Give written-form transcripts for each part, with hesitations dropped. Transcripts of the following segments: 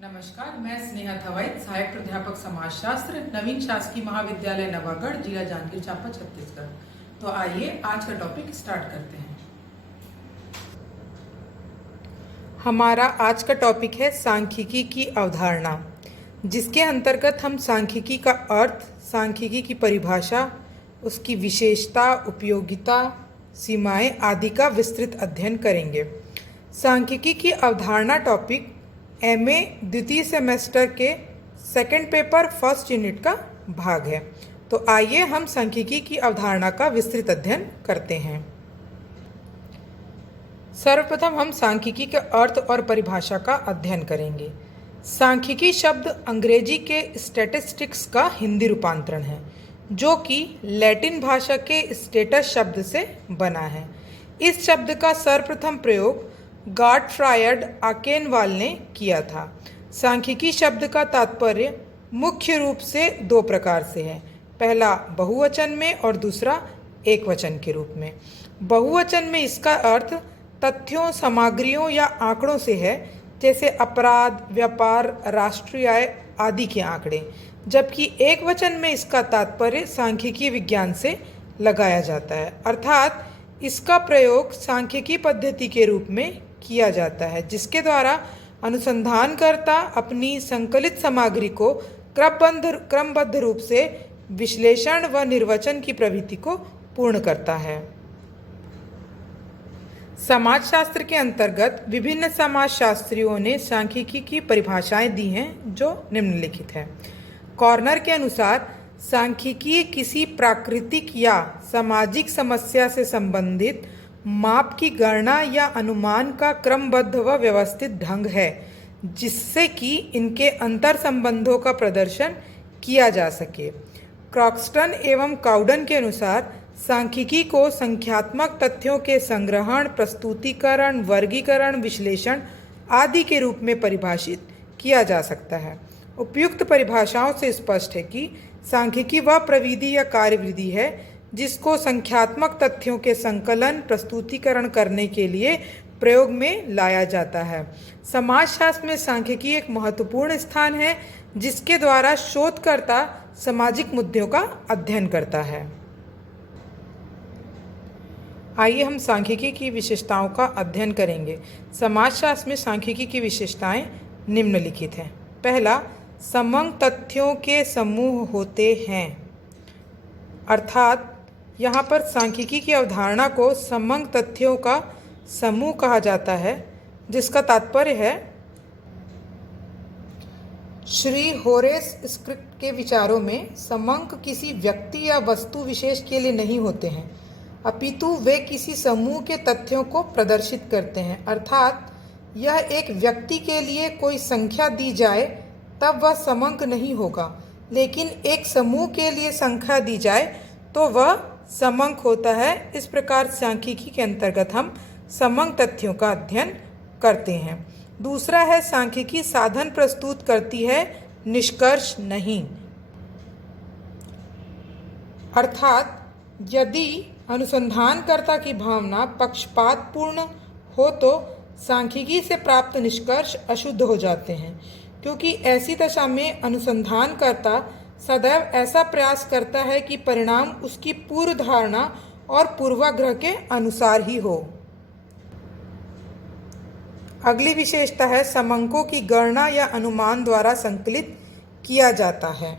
नमस्कार, मैं स्नेहा थवाई, सहायक प्राध्यापक समाजशास्त्र, नवीन शासकीय महाविद्यालय नवागढ़, जिला जांजगीर चांपा, छत्तीसगढ़। तो आइए आज का टॉपिक स्टार्ट करते हैं। हमारा आज का टॉपिक है सांख्यिकी की अवधारणा, जिसके अंतर्गत हम सांख्यिकी का अर्थ, सांख्यिकी की परिभाषा, उसकी विशेषता, उपयोगिता, सीमाएं आदि का विस्तृत अध्ययन करेंगे। सांख्यिकी की अवधारणा टॉपिक एमए द्वितीय सेमेस्टर के सेकंड पेपर फर्स्ट यूनिट का भाग है। तो आइए हम सांख्यिकी की अवधारणा का विस्तृत अध्ययन करते हैं। सर्वप्रथम हम सांख्यिकी के अर्थ और परिभाषा का अध्ययन करेंगे। सांख्यिकी शब्द अंग्रेजी के स्टैटिस्टिक्स का हिंदी रूपांतरण है, जो कि लैटिन भाषा के स्टेटस शब्द से बना है। इस शब्द का सर्वप्रथम प्रयोग गॉटफ्रायड आकेनवाल ने किया था। सांख्यिकी शब्द का तात्पर्य मुख्य रूप से दो प्रकार से है, पहला बहुवचन में और दूसरा एकवचन के रूप में। बहुवचन में इसका अर्थ तथ्यों, सामग्रियों या आंकड़ों से है, जैसे अपराध, व्यापार, राष्ट्रीय आय आदि के आंकड़े, जबकि एकवचन में इसका तात्पर्य सांख्यिकी विज्ञान से लगाया जाता है, अर्थात इसका प्रयोग सांख्यिकी पद्धति के रूप में किया जाता है, जिसके द्वारा अनुसंधानकर्ता अपनी संकलित सामग्री को क्रमबद्ध रूप से विश्लेषण व निर्वचन की प्रवृत्ति को पूर्ण करता है। समाजशास्त्र के अंतर्गत विभिन्न समाजशास्त्रियों ने सांख्यिकी की परिभाषाएं दी हैं, जो निम्नलिखित है। कॉर्नर के अनुसार सांख्यिकी किसी प्राकृतिक या सामाजिक समस्या से संबंधित माप की गणना या अनुमान का क्रमबद्ध व व्यवस्थित ढंग है, जिससे कि इनके अंतर संबंधों का प्रदर्शन किया जा सके। क्रॉक्स्टन एवं काउडन के अनुसार सांख्यिकी को संख्यात्मक तथ्यों के संग्रहण, प्रस्तुतिकरण, वर्गीकरण, विश्लेषण आदि के रूप में परिभाषित किया जा सकता है। उपयुक्त परिभाषाओं से स्पष्ट है कि सांख्यिकी वह प्रविधि या कार्यविधि है जिसको संख्यात्मक तथ्यों के संकलन, प्रस्तुतिकरण करने के लिए प्रयोग में लाया जाता है। समाजशास्त्र में सांख्यिकी एक महत्वपूर्ण स्थान है, जिसके द्वारा शोधकर्ता सामाजिक मुद्दों का अध्ययन करता है। आइए हम सांख्यिकी की विशेषताओं का अध्ययन करेंगे। समाजशास्त्र में सांख्यिकी की विशेषताएं निम्नलिखित हैं। पहला, समंग तथ्यों के समूह होते हैं, अर्थात यहाँ पर सांख्यिकी की अवधारणा को समंग तथ्यों का समूह कहा जाता है, जिसका तात्पर्य है श्री होरेस स्क्रिप्ट के विचारों में समंक किसी व्यक्ति या वस्तु विशेष के लिए नहीं होते हैं, अपितु वे किसी समूह के तथ्यों को प्रदर्शित करते हैं। अर्थात यह एक व्यक्ति के लिए कोई संख्या दी जाए तब वह समंक नहीं होगा, लेकिन एक समूह के लिए संख्या दी जाए तो वह समंक होता है। इस प्रकार सांख्यिकी के अंतर्गत हम समंक तथ्यों का अध्ययन करते हैं। दूसरा है, सांख्यिकी साधन प्रस्तुत करती है, निष्कर्ष नहीं। अर्थात यदि अनुसंधानकर्ता की भावना पक्षपातपूर्ण हो तो सांख्यिकी से प्राप्त निष्कर्ष अशुद्ध हो जाते हैं, क्योंकि ऐसी दशा में अनुसंधानकर्ता सदैव ऐसा प्रयास करता है कि परिणाम उसकी पूर्व धारणा और पूर्वाग्रह के अनुसार ही हो। अगली विशेषता है, समंकों की गणना या अनुमान द्वारा संकलित किया जाता है।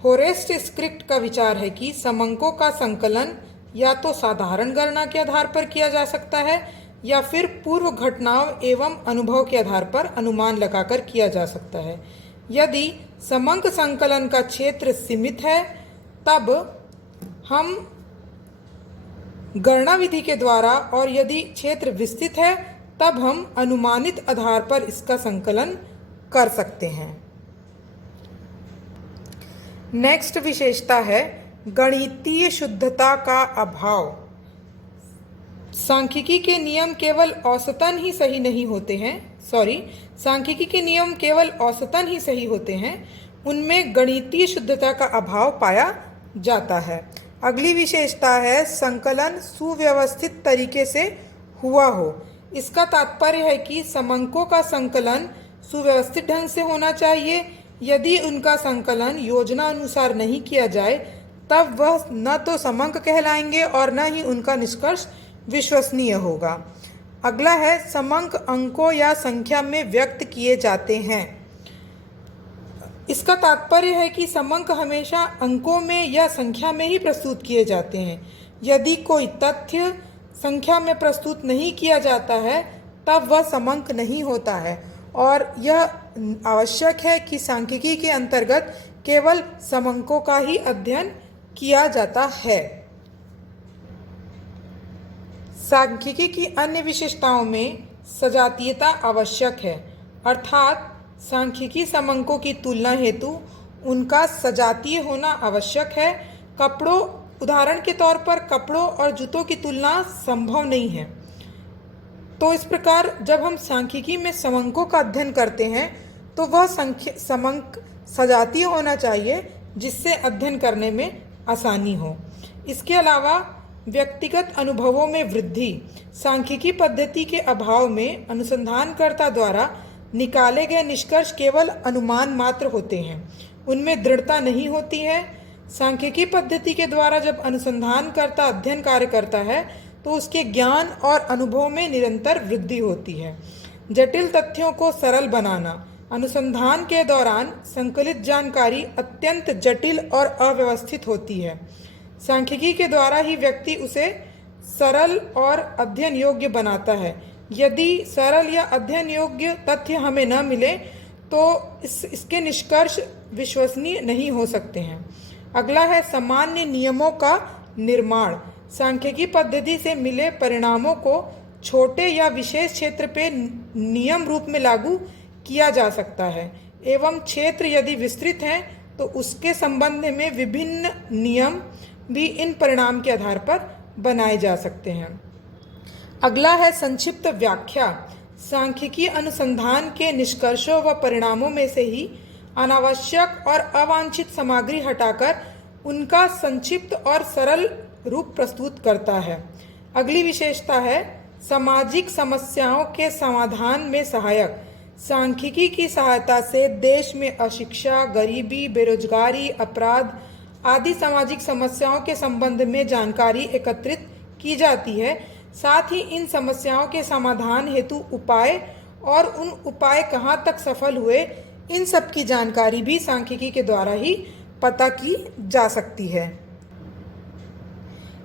होरेस्ट स्क्रिप्ट का विचार है कि समंकों का संकलन या तो साधारण गणना के आधार पर किया जा सकता है या फिर पूर्व घटनाओं एवं अनुभव के आधार पर अनुमान लगाकर किया जा सकता है। यदि समंक संकलन का क्षेत्र सीमित है, तब हम गणना विधि के द्वारा, और यदि क्षेत्र विस्तृत है तब हम अनुमानित आधार पर इसका संकलन कर सकते हैं। नेक्स्ट विशेषता है, गणितीय शुद्धता का अभाव। सांख्यिकी के नियम केवल औसतन ही सही नहीं होते हैं, सांख्यिकी के नियम केवल औसतन ही सही होते हैं, उनमें गणितीय शुद्धता का अभाव पाया जाता है। अगली विशेषता है, संकलन सुव्यवस्थित तरीके से हुआ हो। इसका तात्पर्य है कि समंकों का संकलन सुव्यवस्थित ढंग से होना चाहिए। यदि उनका संकलन योजना अनुसार नहीं किया जाए तब वह न तो समंक कहलाएंगे और न ही उनका निष्कर्ष विश्वसनीय होगा। अगला है, समंक अंकों या संख्या में व्यक्त किए जाते हैं। इसका तात्पर्य है कि समंक हमेशा अंकों में या संख्या में ही प्रस्तुत किए जाते हैं। यदि कोई तथ्य संख्या में प्रस्तुत नहीं किया जाता है तब वह समंक नहीं होता है और यह आवश्यक है कि सांख्यिकी के अंतर्गत केवल समंकों का ही अध्ययन किया जाता है। सांख्यिकी की अन्य विशेषताओं में सजातीयता आवश्यक है, अर्थात सांख्यिकी समंकों की तुलना हेतु उनका सजातीय होना आवश्यक है। उदाहरण के तौर पर कपड़ों और जूतों की तुलना संभव नहीं है। तो इस प्रकार जब हम सांख्यिकी में समंकों का अध्ययन करते हैं तो वह समंक सजातीय होना चाहिए जिससे अध्ययन करने में आसानी हो। इसके अलावा व्यक्तिगत अनुभवों में वृद्धि। सांख्यिकी पद्धति के अभाव में अनुसंधानकर्ता द्वारा निकाले गए निष्कर्ष केवल अनुमान मात्र होते हैं, उनमें दृढ़ता नहीं होती है। सांख्यिकी पद्धति के द्वारा जब अनुसंधानकर्ता अध्ययन कार्य करता है तो उसके ज्ञान और अनुभव में निरंतर वृद्धि होती है। जटिल तथ्यों को सरल बनाना। अनुसंधान के दौरान संकलित जानकारी अत्यंत जटिल और अव्यवस्थित होती है। सांख्यिकी के द्वारा ही व्यक्ति उसे सरल और अध्ययन योग्य बनाता है। यदि सरल या अध्ययन योग्य तथ्य हमें न मिले तो इसके निष्कर्ष विश्वसनीय नहीं हो सकते हैं। अगला है, सामान्य नियमों का निर्माण। सांख्यिकी पद्धति से मिले परिणामों को छोटे या विशेष क्षेत्र पे नियम रूप में लागू किया जा सकता है एवं क्षेत्र यदि विस्तृत हैं तो उसके संबंध में विभिन्न नियम भी इन परिणाम के आधार पर बनाए जा सकते हैं। अगला है, संक्षिप्त व्याख्या। सांख्यिकी अनुसंधान के निष्कर्षों व परिणामों में से ही अनावश्यक और अवांछित सामग्री हटाकर उनका संक्षिप्त और सरल रूप प्रस्तुत करता है। अगली विशेषता है, सामाजिक समस्याओं के समाधान में सहायक। सांख्यिकी की सहायता से देश में अशिक्षा, गरीबी, बेरोजगारी, अपराध आदि सामाजिक समस्याओं के संबंध में जानकारी एकत्रित की जाती है। साथ ही इन समस्याओं के समाधान हेतु उपाय और उन उपाय कहाँ तक सफल हुए, इन सब की जानकारी भी सांख्यिकी के द्वारा ही पता की जा सकती है।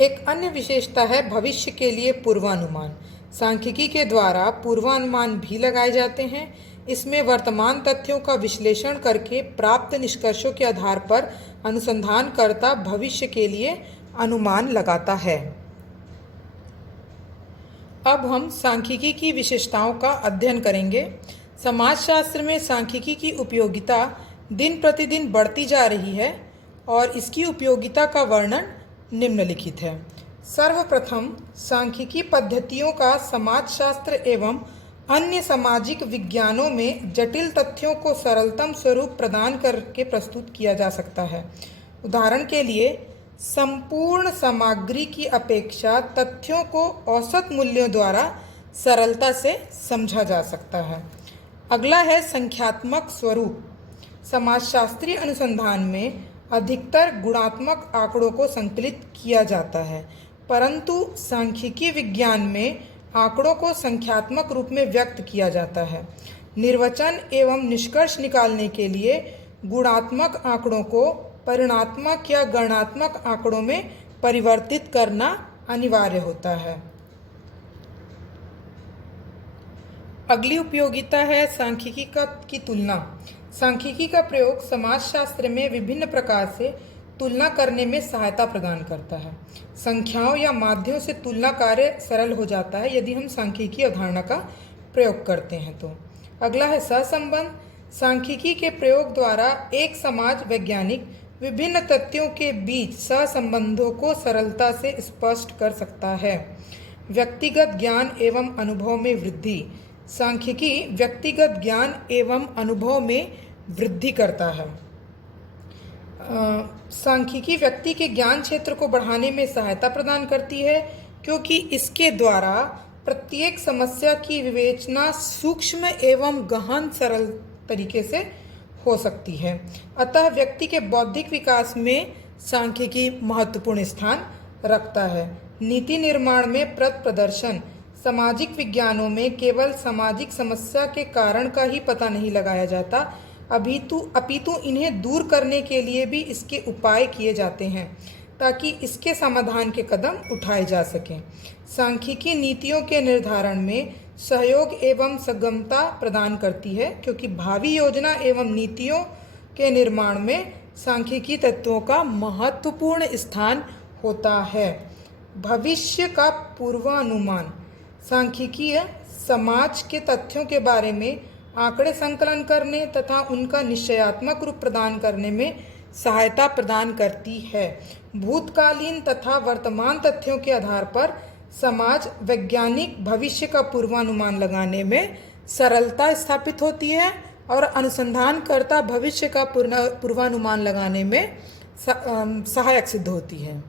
एक अन्य विशेषता है भविष्य के लिए पूर्वानुमान। सांख्यिकी के द्वारा पूर्वानुमान भी लगाए जाते हैं। इसमें वर्तमान तथ्यों का विश्लेषण करके प्राप्त निष्कर्षों के आधार पर अनुसंधानकर्ता भविष्य के लिए अनुमान लगाता है। अब हम सांख्यिकी की विशेषताओं का अध्ययन करेंगे। समाजशास्त्र में सांख्यिकी की उपयोगिता दिन प्रतिदिन बढ़ती जा रही है और इसकी उपयोगिता का वर्णन निम्नलिखित है। सर्वप्रथम, सांख्यिकी पद्धतियों का समाजशास्त्र एवं अन्य सामाजिक विज्ञानों में जटिल तथ्यों को सरलतम स्वरूप प्रदान करके प्रस्तुत किया जा सकता है। उदाहरण के लिए, संपूर्ण सामग्री की अपेक्षा तथ्यों को औसत मूल्यों द्वारा सरलता से समझा जा सकता है। अगला है संख्यात्मक स्वरूप। समाजशास्त्रीय अनुसंधान में अधिकतर गुणात्मक आंकड़ों को संकलित किया जाता है, परंतु सांख्यिकी विज्ञान में आंकड़ों को संख्यात्मक रूप में व्यक्त किया जाता है। निर्वचन एवं निष्कर्ष निकालने के लिए गुणात्मक आंकड़ों को परिमाणात्मक या गणनात्मक आंकड़ों में परिवर्तित करना अनिवार्य होता है। अगली उपयोगिता है सांख्यिकी की तुलना। सांख्यिकी का प्रयोग समाजशास्त्र में विभिन्न प्रकार से तुलना करने में सहायता प्रदान करता है। संख्याओं या माध्यों से तुलना कार्य सरल हो जाता है यदि हम सांख्यिकी अवधारणा का प्रयोग करते हैं तो। अगला है सहसंबंध। सांख्यिकी के प्रयोग द्वारा एक समाज वैज्ञानिक विभिन्न तथ्यों के बीच सहसंबंधों को सरलता से स्पष्ट कर सकता है। व्यक्तिगत ज्ञान एवं अनुभव में वृद्धि। सांख्यिकी व्यक्तिगत ज्ञान एवं अनुभव में वृद्धि करता है। सांख्यिकी व्यक्ति के ज्ञान क्षेत्र को बढ़ाने में सहायता प्रदान करती है क्योंकि इसके द्वारा प्रत्येक समस्या की विवेचना सूक्ष्म एवं गहन सरल तरीके से हो सकती है। अतः व्यक्ति के बौद्धिक विकास में सांख्यिकी महत्वपूर्ण स्थान रखता है। नीति निर्माण में प्रदर्शन सामाजिक विज्ञानों में केवल सामाजिक समस्या के कारण का ही पता नहीं लगाया जाता, अपितु इन्हें दूर करने के लिए भी इसके उपाय किए जाते हैं ताकि इसके समाधान के कदम उठाए जा सकें। सांख्यिकी नीतियों के निर्धारण में सहयोग एवं सुगमता प्रदान करती है, क्योंकि भावी योजना एवं नीतियों के निर्माण में सांख्यिकी तत्वों का महत्वपूर्ण स्थान होता है। भविष्य का पूर्वानुमान सांख्यिकी समाज के तथ्यों के बारे में आंकड़े संकलन करने तथा उनका निश्चयात्मक रूप प्रदान करने में सहायता प्रदान करती है। भूतकालीन तथा वर्तमान तथ्यों के आधार पर समाज वैज्ञानिक भविष्य का पूर्वानुमान लगाने में सरलता स्थापित होती है और अनुसंधानकर्ता भविष्य का पूर्वानुमान लगाने में सहायक सिद्ध होती है।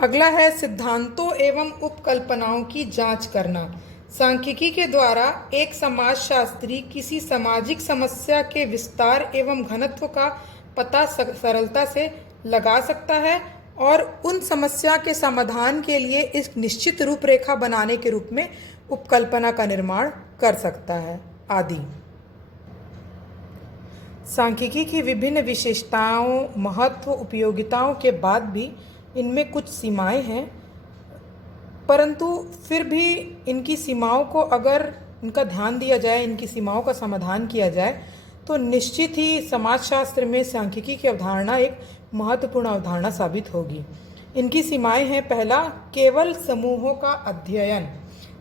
अगला है सिद्धांतों एवं उपकल्पनाओं की जांच करना। सांख्यिकी के द्वारा एक समाजशास्त्री किसी सामाजिक समस्या के विस्तार एवं घनत्व का पता सरलता से लगा सकता है और उन समस्या के समाधान के लिए एक निश्चित रूपरेखा बनाने के रूप में उपकल्पना का निर्माण कर सकता है आदि। सांख्यिकी की विभिन्न विशेषताओं, महत्व, उपयोगिताओं के बाद भी इनमें कुछ सीमाएं हैं, परंतु फिर भी इनकी सीमाओं को अगर इनका ध्यान दिया जाए, इनकी सीमाओं का समाधान किया जाए, तो निश्चित ही समाजशास्त्र में सांख्यिकी की अवधारणा एक महत्वपूर्ण अवधारणा साबित होगी। इनकी सीमाएं हैं, पहला, केवल समूहों का अध्ययन।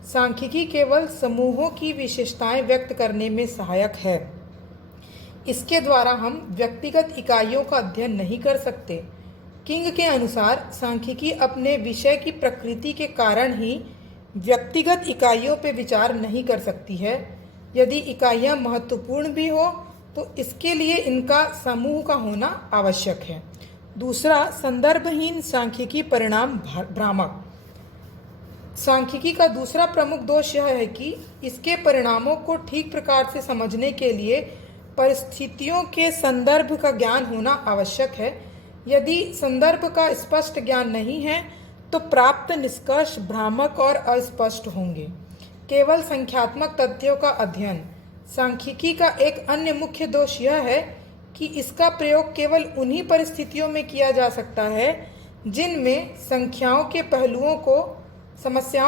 सांख्यिकी केवल समूहों की विशेषताएं व्यक्त करने में सहायक है। इसके द्वारा हम व्यक्तिगत इकाइयों का अध्ययन नहीं कर सकते। किंग के अनुसार सांख्यिकी अपने विषय की प्रकृति के कारण ही व्यक्तिगत इकाइयों पर विचार नहीं कर सकती है। यदि इकाइयां महत्वपूर्ण भी हो तो इसके लिए इनका समूह का होना आवश्यक है। दूसरा, संदर्भहीन सांख्यिकी परिणाम भ्रामक। सांख्यिकी का दूसरा प्रमुख दोष यह है कि इसके परिणामों को ठीक प्रकार से समझने के लिए परिस्थितियों के संदर्भ का ज्ञान होना आवश्यक है। यदि संदर्भ का स्पष्ट ज्ञान नहीं है तो प्राप्त निष्कर्ष भ्रामक और अस्पष्ट होंगे। केवल संख्यात्मक तथ्यों का अध्ययन। सांख्यिकी का एक अन्य मुख्य दोष यह है कि इसका प्रयोग केवल उन्हीं परिस्थितियों में किया जा सकता है जिनमें समस्याओं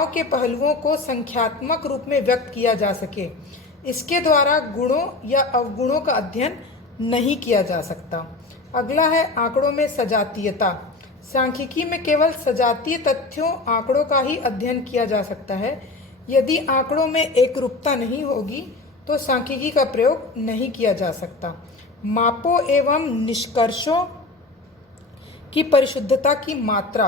के पहलुओं को संख्यात्मक रूप में व्यक्त किया जा सके। इसके द्वारा गुणों या अवगुणों का अध्ययन नहीं किया जा सकता। अगला है आंकड़ों में सजातीयता। सांख्यिकी में केवल सजातीय तथ्यों, आंकड़ों का ही अध्ययन किया जा सकता है। यदि आंकड़ों में एकरूपता नहीं होगी तो सांख्यिकी का प्रयोग नहीं किया जा सकता। मापों एवं निष्कर्षों की परिशुद्धता की मात्रा।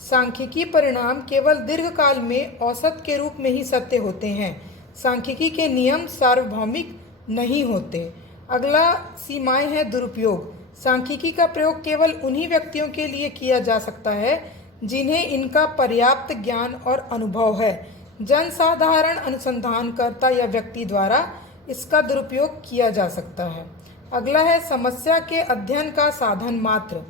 सांख्यिकी परिणाम केवल दीर्घकाल में औसत के रूप में ही सत्य होते हैं। सांख्यिकी के नियम सार्वभौमिक नहीं होते। अगला सीमाएं हैं दुरुपयोग। सांख्यिकी का प्रयोग केवल उन्हीं व्यक्तियों के लिए किया जा सकता है जिन्हें इनका पर्याप्त ज्ञान और अनुभव है। जनसाधारण अनुसंधानकर्ता या व्यक्ति द्वारा इसका दुरुपयोग किया जा सकता है। अगला है समस्या के अध्ययन का साधन मात्र।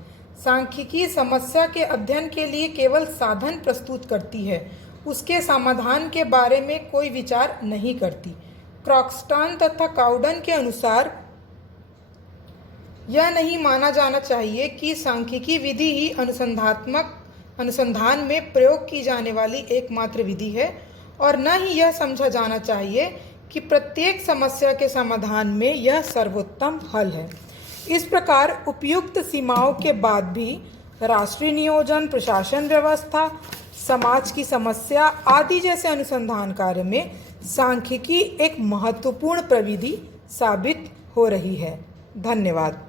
सांख्यिकी समस्या के अध्ययन के लिए केवल साधन प्रस्तुत करती है, उसके समाधान के बारे में कोई विचार नहीं करती। क्रॉक्सटन तथा काउडन के अनुसार यह नहीं माना जाना चाहिए कि सांख्यिकी विधि ही अनुसंधान में प्रयोग की जाने वाली एकमात्र विधि है, और न ही यह समझा जाना चाहिए कि प्रत्येक समस्या के समाधान में यह सर्वोत्तम हल है। इस प्रकार उपयुक्त सीमाओं के बाद भी राष्ट्रीय नियोजन, प्रशासन व्यवस्था, समाज की समस्या आदि जैसे अनुसंधान कार्य में सांख्यिकी एक महत्वपूर्ण प्रविधि साबित हो रही है। धन्यवाद।